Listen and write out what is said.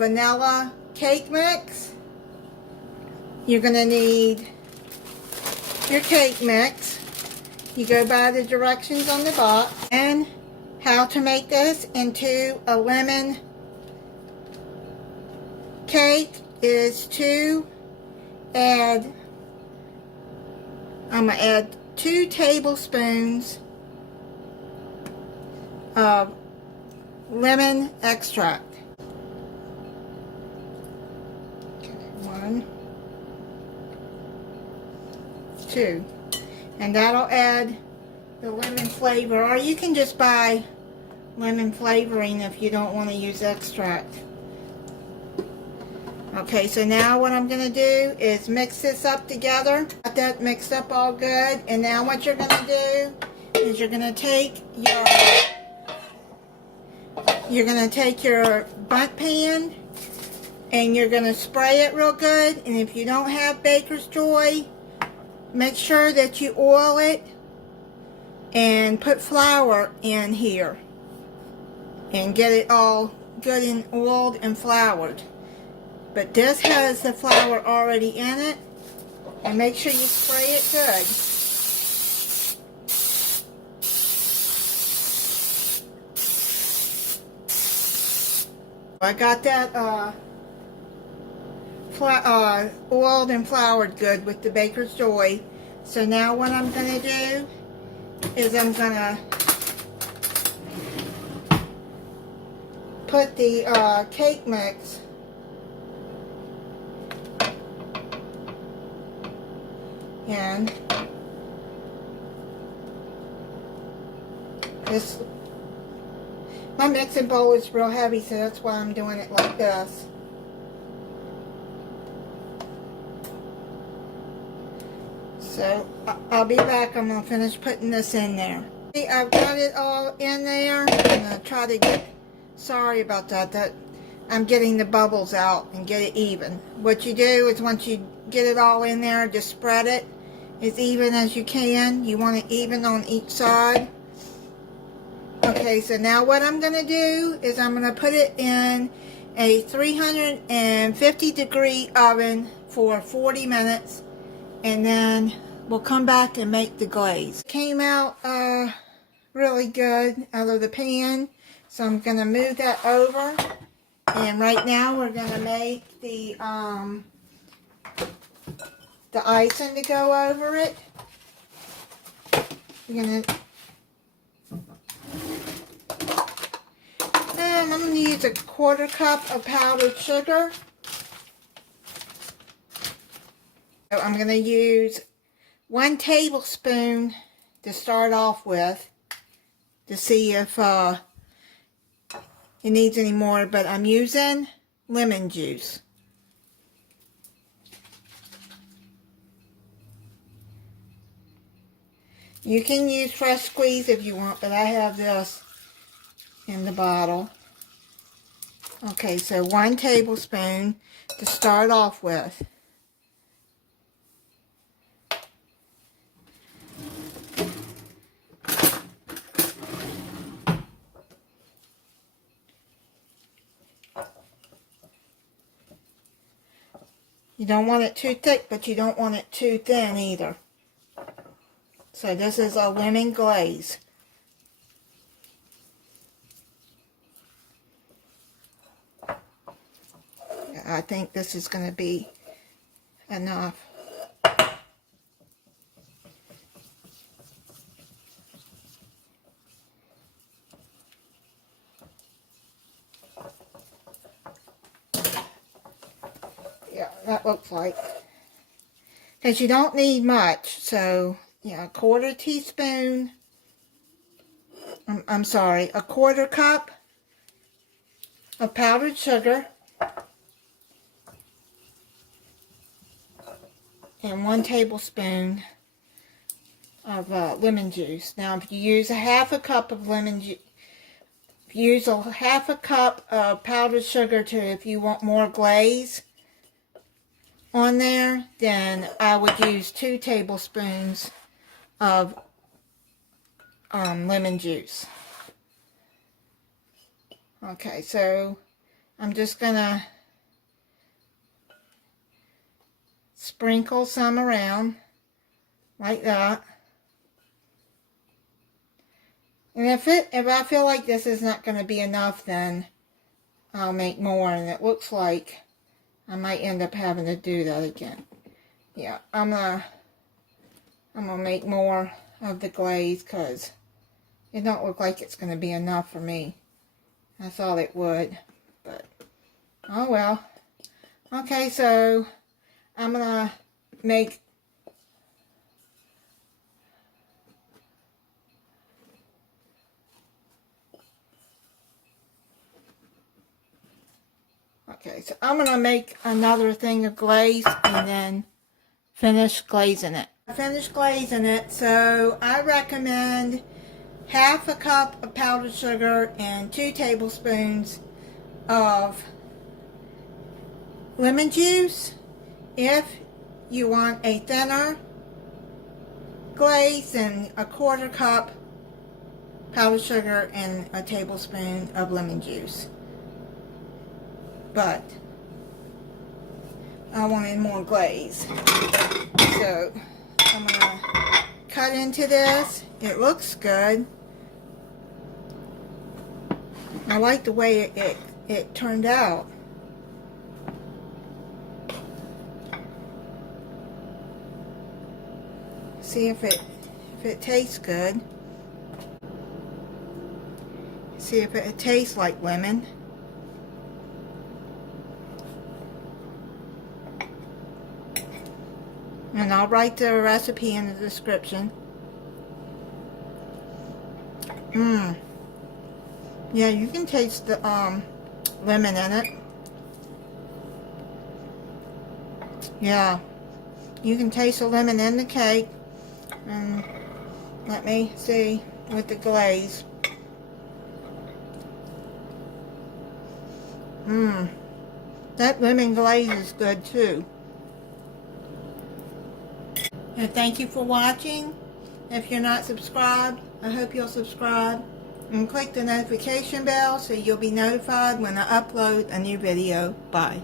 vanilla cake mix. You're going to need your cake mix. You go by the directions on the box. And how to make this into a lemon cake is to add, I'm going to add 2 tablespoons of lemon extract. Okay, 1, 2, and that'll add the lemon flavor, or you can just buy lemon flavoring if you don't want to use extract. Okay, so now what I'm going to do is mix this up together. Got that mixed up all good, and now what you're going to do is you're going to take your Bundt pan and you're going to spray it real good. And if you don't have Baker's Joy, make sure that you oil it and put flour in here and get it all good and oiled and floured. But this has the flour already in it, and make sure you spray it good. I got that oiled and floured good with the Baker's Joy. So now what I'm going to do is I'm going to put the cake mix in this. My mixing bowl is real heavy, so that's why I'm doing it like this. So I'll be back. I'm going to finish putting this in there. See, I've got it all in there. I'm going to try to get, sorry about that, I'm getting the bubbles out and get it even. What you do is once you get it all in there, just spread it as even as you can. You want it even on each side. Okay, so now what I'm going to do is I'm going to put it in a 350 degree oven for 40 minutes, and then we'll come back and make the glaze. Came out really good out of the pan, so I'm going to move that over, and right now we're going to make the icing to go over it. We're going to I'm going to use a 1/4 cup of powdered sugar. So I'm going to use 1 tablespoon to start off with to see if it needs any more, but I'm using lemon juice. You can use fresh squeeze if you want, but I have this in the bottle. Okay, so 1 tablespoon to start off with. You don't want it too thick, but you don't want it too thin either. So this is a lemon glaze. I think this is going to be enough. Yeah, that looks like. Because you don't need much, so yeah, 1/4 teaspoon. I'm sorry, a 1/4 cup of powdered sugar. And 1 tablespoon of lemon juice. Now, if you use a 1/2 cup of lemon juice, if you use a 1/2 cup of powdered sugar if you want more glaze on there, then I would use 2 tablespoons of lemon juice. Okay, so I'm just gonna sprinkle some around like that. And if I feel like this is not going to be enough, then I'll make more. And it looks like I might end up having to do that again. Yeah, I'm gonna make more of the glaze because it don't look like it's going to be enough for me. I thought it would, but oh well. Okay, so I'm gonna make another thing of glaze and then finish glazing it. I finished glazing it, so I recommend half a cup of powdered sugar and 2 tablespoons of lemon juice. If you want a thinner glaze, then a 1/4 cup powdered sugar and a tablespoon of lemon juice. But I wanted more glaze, so I'm gonna cut into this. It looks good. I like the way it turned out. See if it tastes good. See if it tastes like lemon. And I'll write the recipe in the description. Yeah, you can taste the lemon in it. Yeah, you can taste the lemon in the cake. And let me see with the glaze. That lemon glaze is good too. And thank you for watching. If you're not subscribed, I hope you'll subscribe and click the notification bell so you'll be notified when I upload a new video. Bye.